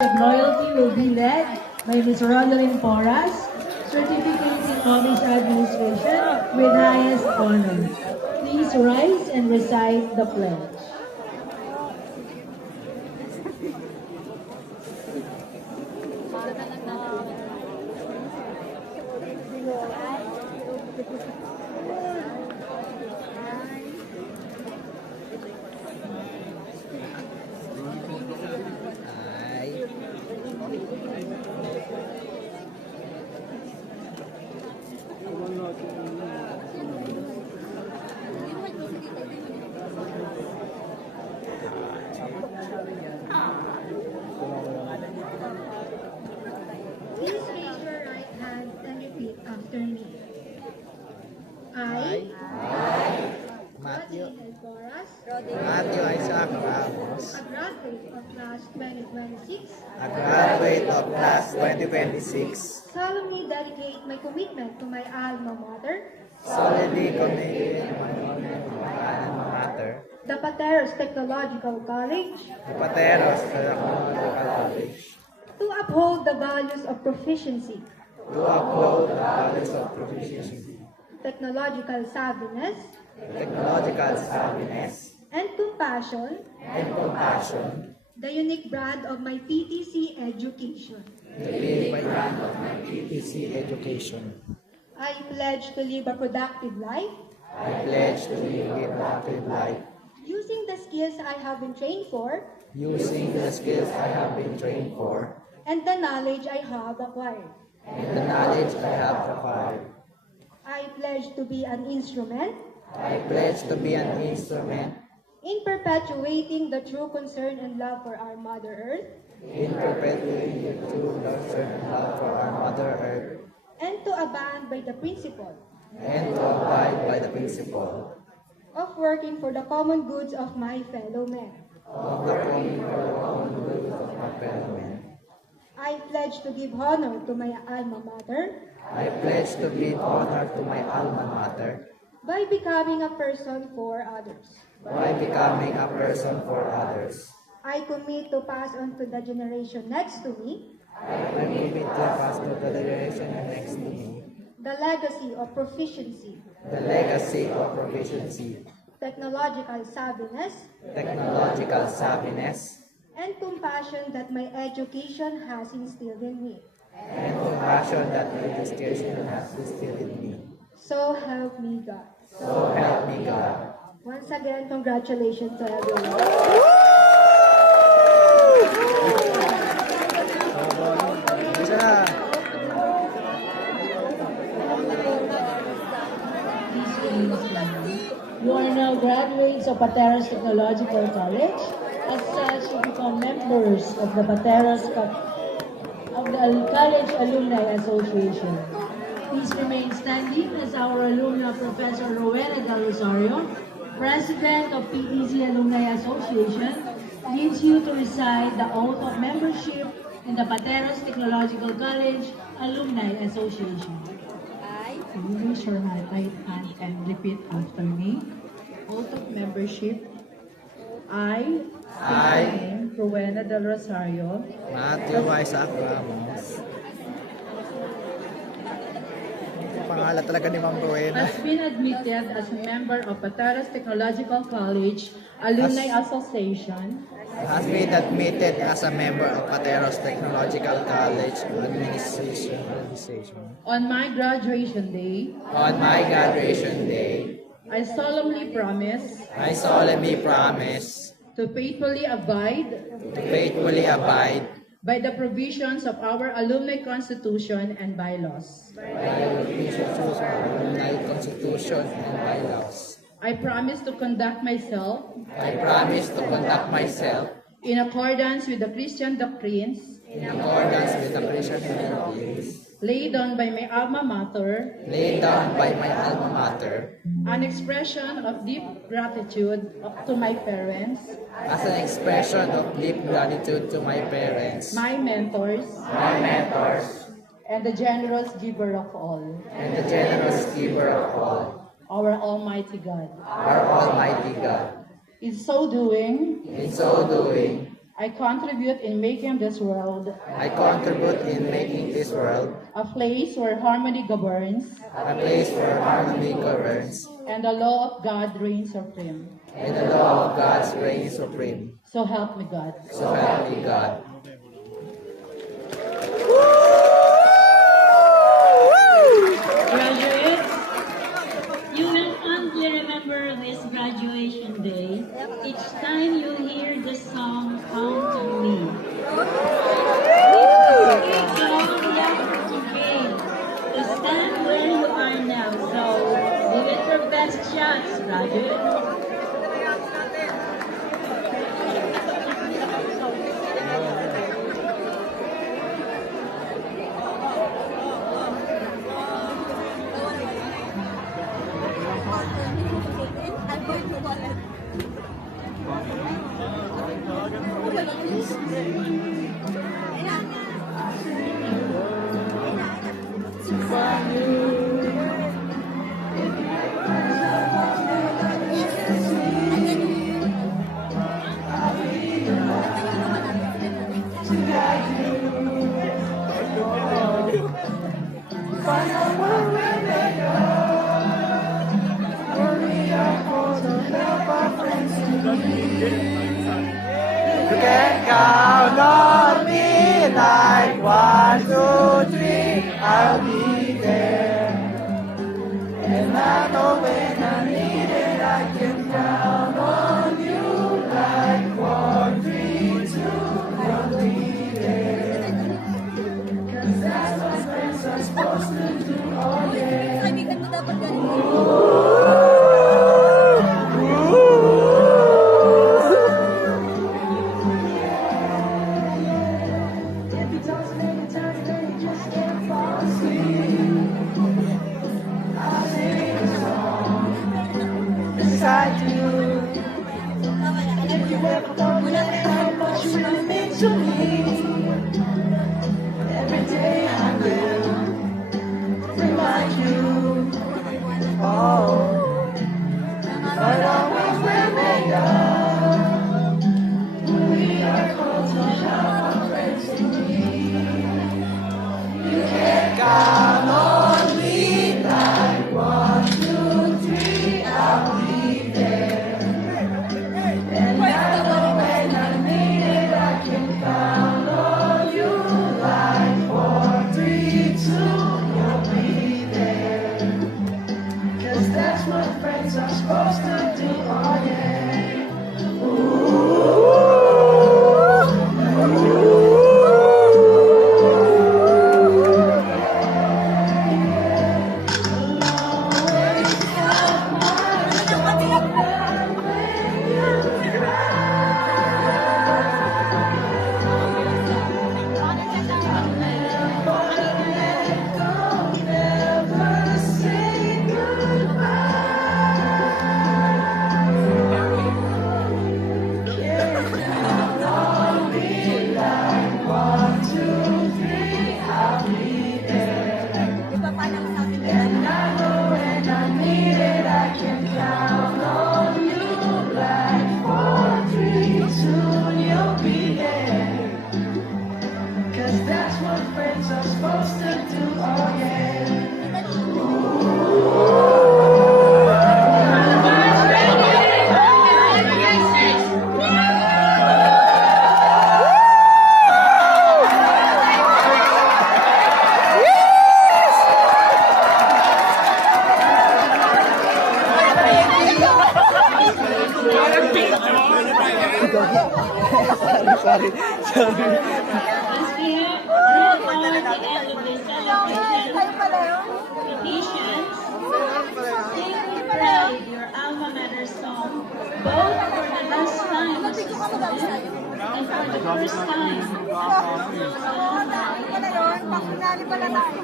of Loyalty will be led by Ms. Rodeline Porras, Certificate in Novice Administration with highest honor. Please rise and recite the pledge. Please raise your right hand and repeat after me. I, Matthew Porras, Isaac Ramos, a graduate of class 2026, a graduate of class 2026, solemnly dedicate my commitment to my alma mater, solidly committed to my alma mater, the Pateros Technological College, the Pateros Technological College, to uphold the values of proficiency, to uphold the values of proficiency, technological savviness, technological savviness, and compassion, the unique brand of my PTC education. to live by brand of my PTC education. I pledge to live a productive life I pledge to live a productive life, using the skills I have been trained for using the skills I have been trained for, and the knowledge I have acquired. and the knowledge I have acquired. I pledge to be an instrument I pledge to be an instrument in perpetuating the true concern and love for our Mother Earth, in perpetuating the true concern and love for our Mother Earth, and to abide by the principle and to abide by the principle of working for the common goods of my fellow men. of the common good of my fellow men. I pledge to give honor to my alma mater I pledge to give honor to my alma mater by becoming a person for others. by becoming a person for others. I commit to pass on to the generation next to me I commit to pass to the generation next to me the legacy of proficiency, the legacy of proficiency, technological savviness, technological savviness, and compassion that my education has instilled in me. and compassion that my education has instilled in me. So help me God. So help me God. Once again, congratulations to everyone. Isa na. You are now graduates of Pateros Technological College. As such, you become members of the College Alumni Association. Please remain standing as our alumna Professor Rowena Del Rosario, President of PTC Alumni Association, leads you to recite the oath of membership in the Pateros Technological College Alumni Association. You raise your right hand and repeat after me. Oath of membership. I, Rowena Del Rosario, Matthew Isaac Ramos. Pangalan talaga ni Ma'am Rowena. has been admitted as a member of Pateros Technological College Alumni Association Has been admitted as a member of Pateros Technological College Administration. on my graduation day. On my graduation day, I solemnly promise I solemnly promise to faithfully abide to faithfully abide by the provisions of our alumni constitution and bylaws. by the provisions of our alumni constitution and bylaws. I promise to conduct myself I promise to conduct myself in accordance with the Christian doctrines in accordance with the Christian doctrines laid down by my alma mater, laid down by my alma mater, an expression of deep gratitude to my parents, as an expression of deep gratitude to my parents, my mentors, and the generous giver of all, and the generous giver of all, our Almighty God. our Almighty God. In so doing, In so doing, I contribute in making this world I contribute in making this world a place where harmony governs a place where harmony governs and the law of God reigns supreme. and the law of God's reign supreme. So help me God. So help me God. Graduates, you will fondly remember this graduation day each time you hear the song Count on Me. It's all left to gain to stand where you are now, so give it your best shots, graduates. I'm going to wallet. You can count on me like 1, 2, 3, I'll be there. And I know when I need it, I can count on you like 4, 3, 2, I'll be there. 'Cause that's what friends are supposed to do, oh yeah. Kaibigan mo dapat ganito. Beside you, if you ever wonder how much you mean to me, every day I will remind you. Oh, but always remember, we are called to have our friends in need. You can count on me like 1, 2, 3, I'll be there. And I know when I need it, I can count on you like 4, 3, 2, you'll be there. 'Cause that's what friends are supposed to do, oh yeah. Ooh. Sorry. As we have reached the end of this celebration, petitions, sing with pride your alma mater song, both for the last time as a student and for the first time as an alumni. Pala yun, pakunali pala tayo.